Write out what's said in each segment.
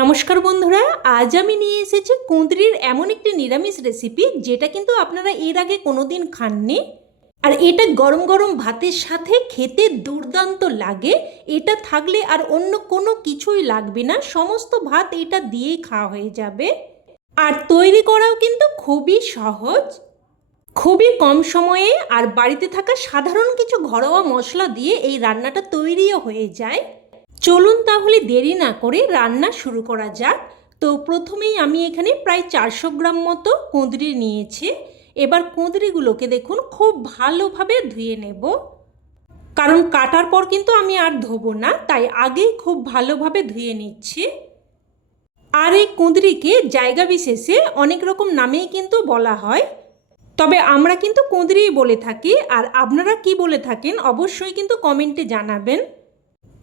নমস্কার বন্ধুরা, আজ আমি নিয়ে এসেছি কুঁদরির এমন একটি নিরামিষ রেসিপি যেটা কিন্তু আপনারা এর আগে কোনোদিন খাননি। আর এটা গরম গরম ভাতের সাথে খেতে দুর্দান্ত লাগে। এটা থাকলে আর অন্য কোনো কিছুই লাগবে না, সমস্ত ভাত এটা দিয়েই খাওয়া হয়ে যাবে। আর তৈরি করাও কিন্তু খুবই সহজ, খুবই কম সময়ে আর বাড়িতে থাকা সাধারণ কিছু ঘরোয়া মশলা দিয়ে এই রান্নাটা তৈরিও হয়ে যায়। চলুন তাহলে দেরি না করে রান্না শুরু করা যাক। তো প্রথমেই আমি এখানে প্রায় 400 গ্রাম মতো কুঁদরি নিয়েছি। এবার কুঁদরিগুলোকে দেখুন খুব ভালোভাবে ধুয়ে নেব, কারণ কাটার পর কিন্তু আমি আর ধোবো না, তাই আগেই খুব ভালোভাবে ধুয়ে নিচ্ছি। আর এই কুঁদরিকে জায়গা বিশেষে অনেক রকম নামেই কিন্তু বলা হয়, তবে আমরা কিন্তু কুঁদরিই বলে থাকি। আর আপনারা কি বলে থাকেন অবশ্যই কিন্তু কমেন্টে জানাবেন।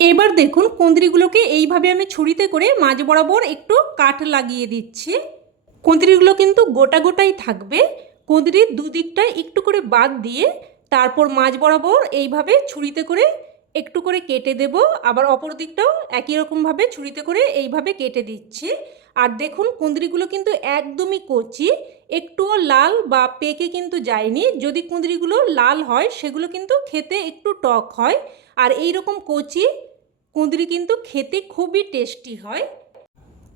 এবার দেখুন কুঁদরিগুলোকে এইভাবে আমি ছুরিতে করে মাঝ বরাবর একটু কাট লাগিয়ে দিচ্ছি। কুঁদরিগুলো কিন্তু গোটা গোটাই থাকবে, কুঁদরির দুদিকটায় একটু করে বাদ দিয়ে তারপর মাঝ বরাবর এইভাবে ছুরিতে করে একটু করে কেটে দেব। আবার অপর দিকটাও একই রকমভাবে ছুরিতে করে এইভাবে কেটে দিচ্ছি। আর দেখুন কুঁদরিগুলো কিন্তু একদমই কচি, একটুও লাল বা পেকে কিন্তু যায়নি। যদি কুঁদরিগুলো লাল হয় সেগুলো কিন্তু খেতে একটু টক হয়, আর এই রকম কচি কুঁদরি কিন্তু খেতে খুবই টেস্টি হয়।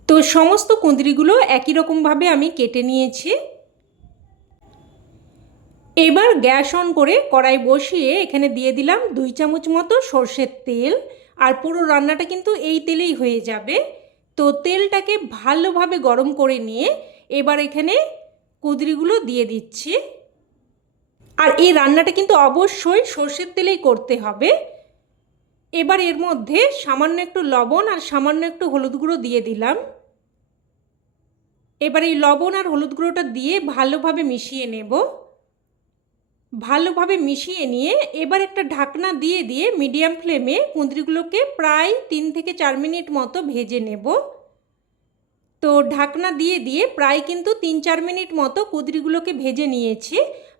তো সমস্ত কুঁদরিগুলো একই রকমভাবে আমি কেটে নিয়েছি। এবার গ্যাস অন করে কড়াই বসিয়ে এখানে দিয়ে দিলাম 2 চামচ মতো সর্ষের তেল। আর পুরো রান্নাটা কিন্তু এই তেলেই হয়ে যাবে। তো তেলটাকে ভালোভাবে গরম করে নিয়ে এবার এখানে কুঁদরিগুলো দিয়ে দিচ্ছি। আর এই রান্নাটা কিন্তু অবশ্যই সর্ষের তেলেই করতে হবে। এবার এর মধ্যে সামান্য একটু লবণ আর সামান্য একটু হলুদ গুঁড়ো দিয়ে দিলাম। এবার এই লবণ আর হলুদ গুঁড়োটা দিয়ে ভালোভাবে মিশিয়ে নেব। ভালোভাবে মিশিয়ে নিয়ে এবার একটা ঢাকনা দিয়ে দিয়ে মিডিয়াম ফ্লেমে কুঁদরিগুলোকে প্রায় 3 থেকে 4 মিনিট মতো ভেজে নেব। তো ঢাকনা দিয়ে দিয়ে প্রায় কিন্তু 3-4 মিনিট মতো কুঁদরিগুলোকে ভেজে নিয়েছি।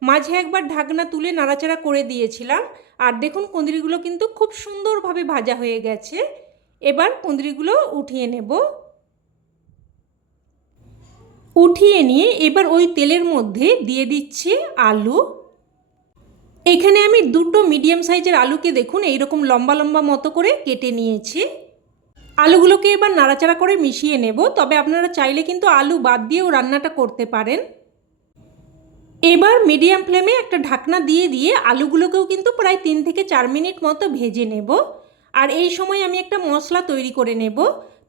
মাঝে একবার ঢাকনা তুলে নাড়াচাড়া করে দিয়েছিলাম। আর দেখুন কুঁদরিগুলো কিন্তু খুব সুন্দরভাবে ভাজা হয়ে গেছে। এবার কুঁদরিগুলো উঠিয়ে নেব। উঠিয়ে নিয়ে এবার ওই তেলের মধ্যে দিয়ে দিচ্ছি আলু। এখানে আমি দুটো মিডিয়াম সাইজের আলুকে দেখুন এইরকম লম্বা লম্বা মতো করে কেটে নিয়েছি। আলুগুলোকে এবার নাড়াচাড়া করে মিশিয়ে নেব, তবে আপনারা চাইলে কিন্তু আলু বাদ দিয়েও রান্নাটা করতে পারেন। এবার মিডিয়াম ফ্লেমে একটা ঢাকনা দিয়ে দিয়ে আলুগুলোকেও কিন্তু প্রায় 3 থেকে 4 মিনিট মতো ভেজে নেব। আর এই সময় আমি একটা মশলা তৈরি করে নেব।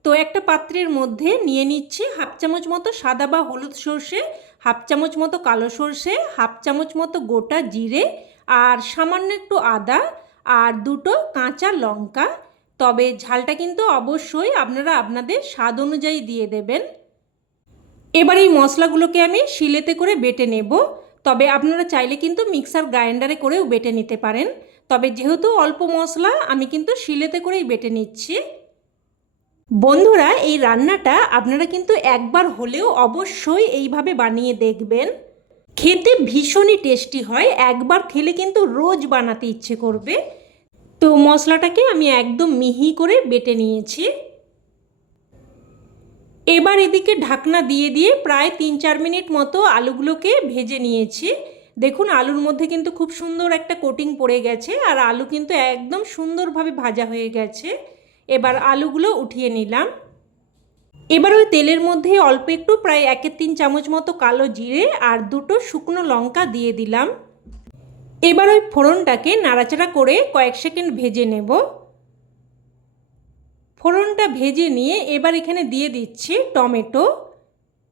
তো একটা পাত্রের মধ্যে নিয়ে নিচ্ছি হাফ চামচ মতো সাদা বা হলুদ সর্ষে, হাফ চামচ মতো কালো সর্ষে, হাফ চামচ মতো গোটা জিরে, আর সামান্য একটু আদা, আর দুটো কাঁচা লঙ্কা। তবে ঝালটা কিন্তু অবশ্যই আপনারা আপনাদের স্বাদ অনুযায়ী দিয়ে দেবেন। এবার এই মশলাগুলোকে আমি শিলেতে করে বেটে নেব। তবে আপনারা চাইলে কিন্তু মিক্সার গ্রাইন্ডারে করেও বেটে নিতে পারেন। তবে যেহেতু অল্প মশলা আমি কিন্তু শিলেতে করেই বেটে নিচ্ছি। বন্ধুরা, এই রান্নাটা আপনারা কিন্তু একবার হলেও অবশ্যই এইভাবে বানিয়ে দেখবেন। খেতে ভীষণই টেস্টি হয়, একবার খেলে কিন্তু রোজ বানাতে ইচ্ছে করবে। তো মশলাটাকে আমি একদম মিহি করে বেটে নিয়েছি। এবার এদিকে ঢাকনা দিয়ে দিয়ে প্রায় 3-4 মিনিট মতো আলুগুলোকে ভেজে নিয়েছি। দেখুন আলুর মধ্যে কিন্তু খুব সুন্দর একটা কোটিং পড়ে গেছে, আর আলু কিন্তু একদম সুন্দরভাবে ভাজা হয়ে গেছে। এবার আলুগুলো উঠিয়ে নিলাম। এবার ওই তেলের মধ্যে অল্প একটু প্রায় 1-3 চামচ মতো কালো জিরে আর দুটো শুকনো লঙ্কা দিয়ে দিলাম। এবার ওই ফোড়নটাকে নাড়াচাড়া করে কয়েক সেকেন্ড ভেজে নেব। ফোড়নটা ভেজে নিয়ে এবার এখানে দিয়ে দিচ্ছি টমেটো।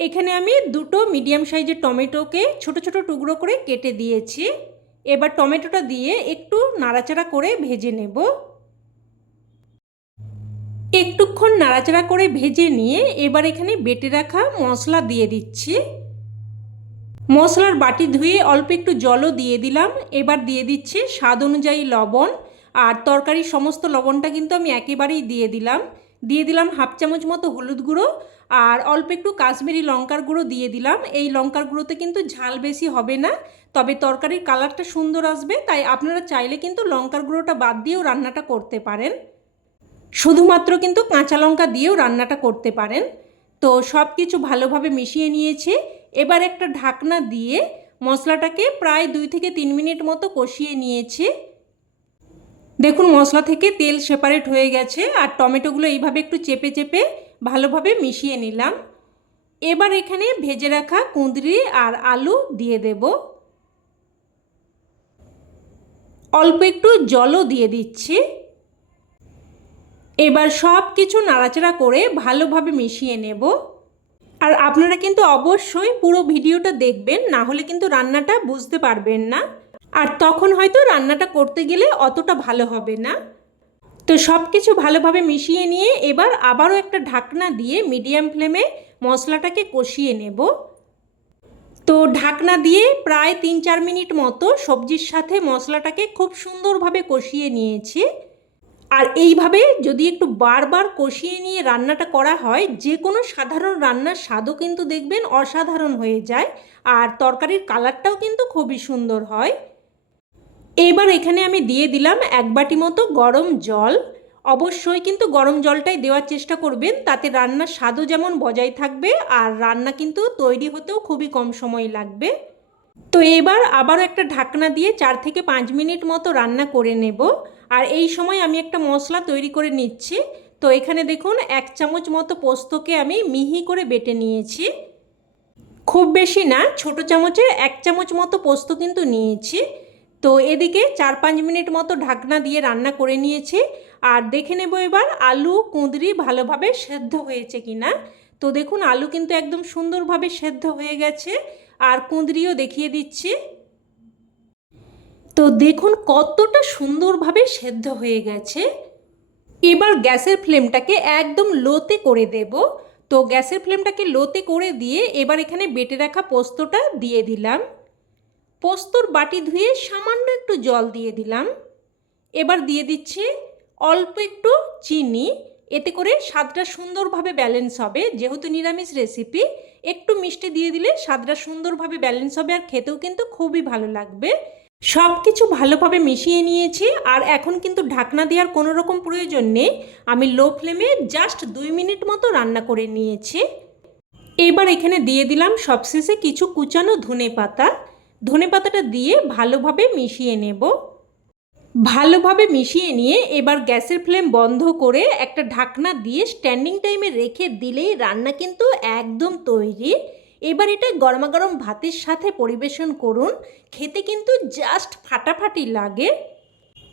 এখানে আমি দুটো মিডিয়াম সাইজের টমেটোকে ছোট ছোট টুকরো করে কেটে দিয়েছি। এবার টমেটোটা দিয়ে একটু নাড়াচাড়া করে ভেজে নেব। একটুক্ষণ নাড়াচাড়া করে ভেজে নিয়ে এবার এখানে বেটে রাখা মশলা দিয়ে দিচ্ছি। মশলার বাটি ধুয়ে অল্প একটু জলও দিয়ে দিলাম। এবার দিয়ে দিচ্ছি স্বাদ অনুযায়ী লবণ। আর তরকারির সমস্ত লবণটা কিন্তু আমি একেবারেই দিয়ে দিলাম। দিয়ে দিলাম হাফ চামচ মতো হলুদ গুঁড়ো, আর অল্প একটু কাশ্মীরি লঙ্কার গুঁড়ো দিয়ে দিলাম। এই লঙ্কার গুঁড়োতে কিন্তু ঝাল বেশি হবে না, তবে তরকারির কালারটা সুন্দর আসবে। তাই আপনারা চাইলে কিন্তু লঙ্কার গুঁড়োটা বাদ দিয়েও রান্নাটা করতে পারেন। শুধুমাত্র কিন্তু কাঁচা লঙ্কা দিয়েও রান্নাটা করতে পারেন। তো সব কিছু ভালোভাবে মিশিয়ে নিয়েছি। এবার একটা ঢাকনা দিয়ে মশলাটাকে প্রায় 2 থেকে 3 মিনিট মতো কষিয়ে নিয়েছি। দেখুন মশলা থেকে তেল সেপারেট হয়ে গেছে আর টমেটোগুলো এইভাবে একটু চেপে চেপে ভালোভাবে মিশিয়ে নিলাম। এবার এখানে ভেজে রাখা কুঁদরি আর আলু দিয়ে দেব। অল্প একটু জলও দিয়ে দিচ্ছি। এবার সব কিছু নাড়াচাড়া করে ভালোভাবে মিশিয়ে নেব। আর আপনারা কিন্তু অবশ্যই পুরো ভিডিওটা দেখবেন, না হলে কিন্তু রান্নাটা বুঝতে পারবেন না, আর তখন হয়তো রান্নাটা করতে গেলে অতটা ভালো হবে না। তো সব কিছু ভালোভাবে মিশিয়ে নিয়ে এবার আবারও একটা ঢাকনা দিয়ে মিডিয়াম ফ্লেমে মশলাটাকে কষিয়ে নেব। তো ঢাকনা দিয়ে প্রায় 3-4 মিনিট মতো সবজির সাথে মশলাটাকে খুব সুন্দরভাবে কষিয়ে নিয়েছি। আর এইভাবে যদি একটু বারবার কষিয়ে নিয়ে রান্নাটা করা হয়, যে কোনো সাধারণ রান্নার স্বাদও কিন্তু দেখবেন অসাধারণ হয়ে যায়, আর তরকারির কালারটাও কিন্তু খুবই সুন্দর হয়। এবার এখানে আমি দিয়ে দিলাম 1 বাটি মতো গরম জল। অবশ্যই কিন্তু গরম জলটাই দেওয়ার চেষ্টা করবেন, তাতে রান্নার স্বাদও যেমন বজায় থাকবে আর রান্না কিন্তু তৈরি হতেও খুবই কম সময় লাগবে। তো এবার আবারও একটা ঢাকনা দিয়ে 4 থেকে 5 মিনিট মতো রান্না করে নেব। আর এই সময় আমি একটা মশলা তৈরি করে নিচ্ছি। তো এখানে দেখুন 1 চামচ মতো পোস্তকে আমি মিহি করে বেটে নিয়েছি। খুব বেশি না, ছোট চামচের 1 চামচ মতো পোস্ত কিন্তু নিয়েছি। তো এদিকে 4-5 মিনিট মতো ঢাকনা দিয়ে রান্না করে নিয়েছি। আর দেখে নেব এবার আলু কুঁদরি ভালোভাবে সেদ্ধ হয়েছে কিনা। তো দেখুন আলু কিন্তু একদম সুন্দরভাবে সেদ্ধ হয়ে গেছে, আর কুঁদরিও দেখিয়ে দিচ্ছি। তো দেখুন কতটা সুন্দরভাবে সেদ্ধ হয়ে গেছে। এবার গ্যাসের ফ্লেমটাকে একদম লোতে করে দেব। তো গ্যাসের ফ্লেমটাকে লোতে করে দিয়ে এবার এখানে বেটে রাখা পোস্তটা দিয়ে দিলাম। পোস্তর বাটি ধুয়ে সামান্য একটু জল দিয়ে দিলাম। এবার দিয়ে দিচ্ছি অল্প একটু চিনি, এতে করে স্বাদটা সুন্দরভাবে ব্যালেন্স হবে। যেহেতু নিরামিষ রেসিপি, একটু মিষ্টি দিয়ে দিলে স্বাদটা সুন্দরভাবে ব্যালেন্স হবে আর খেতেও কিন্তু খুবই ভালো লাগবে। সব কিছু ভালোভাবে মিশিয়ে নিয়েছি, আর এখন কিন্তু ঢাকনা দেওয়ার কোনো রকম প্রয়োজন নেই। আমি লো ফ্লেমে জাস্ট 2 মিনিট মতো রান্না করে নিয়েছি। এবার এখানে দিয়ে দিলাম সবশেষে কিছু কুচানো ধনেপাতা। ধনেপাতাটা দিয়ে ভালোভাবে মিশিয়ে নেব। ভালোভাবে মিশিয়ে নিয়ে এবার গ্যাসের ফ্লেম বন্ধ করে একটা ঢাকনা দিয়ে স্ট্যান্ডিং টাইমে রেখে দিলেই রান্না কিন্তু একদম তৈরি। এবার এটা গরমাগরম ভাতের সাথে পরিবেশন করুন, খেতে কিন্তু জাস্ট ফাটাফাটি লাগে।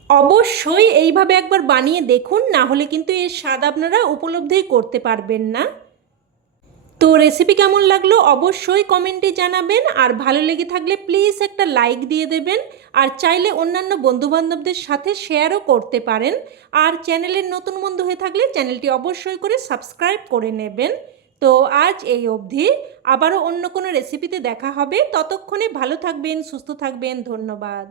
অবশ্যই এইভাবে একবার বানিয়ে দেখুন, না হলে কিন্তু এর স্বাদ আপনারা উপলব্ধিই করতে পারবেন না। তো রেসিপি কেমন লাগলো অবশ্যই কমেন্টে জানাবেন, আর ভালো লেগে থাকলে প্লিজ একটা লাইক দিয়ে দেবেন, আর চাইলে অন্যান্য বন্ধুবান্ধবদের সাথে শেয়ারও করতে পারেন। আর চ্যানেলের নতুন বন্ধু হয়ে থাকলে চ্যানেলটি অবশ্যই করে সাবস্ক্রাইব করে নেবেন। তো আজ এই অবধি, আবারও অন্য কোনো রেসিপিতে দেখা হবে। ততক্ষণে ভালো থাকবেন, সুস্থ থাকবেন। ধন্যবাদ।